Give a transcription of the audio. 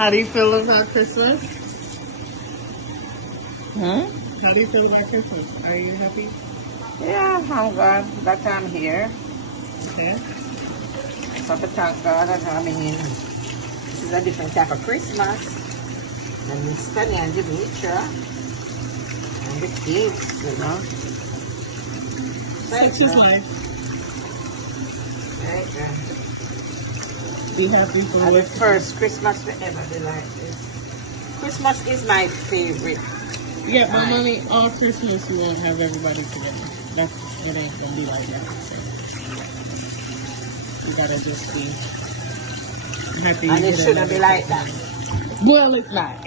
How do you feel about Christmas? Hmm? How do you feel about Christmas? Are you happy? Yeah, I'm glad that I'm here. Okay. So to thank God that I'm in. This is a different type of Christmas. And the Spanish and Jamaica. And the kids, you know. Such is life. Be happy for And the what first Christmas we ever be like this. Christmas is my favorite. Yeah, but mommy, all Christmas you won't have everybody together. It ain't gonna be like that. So you gotta just be happy. And it shouldn't be like that. Well, it's not.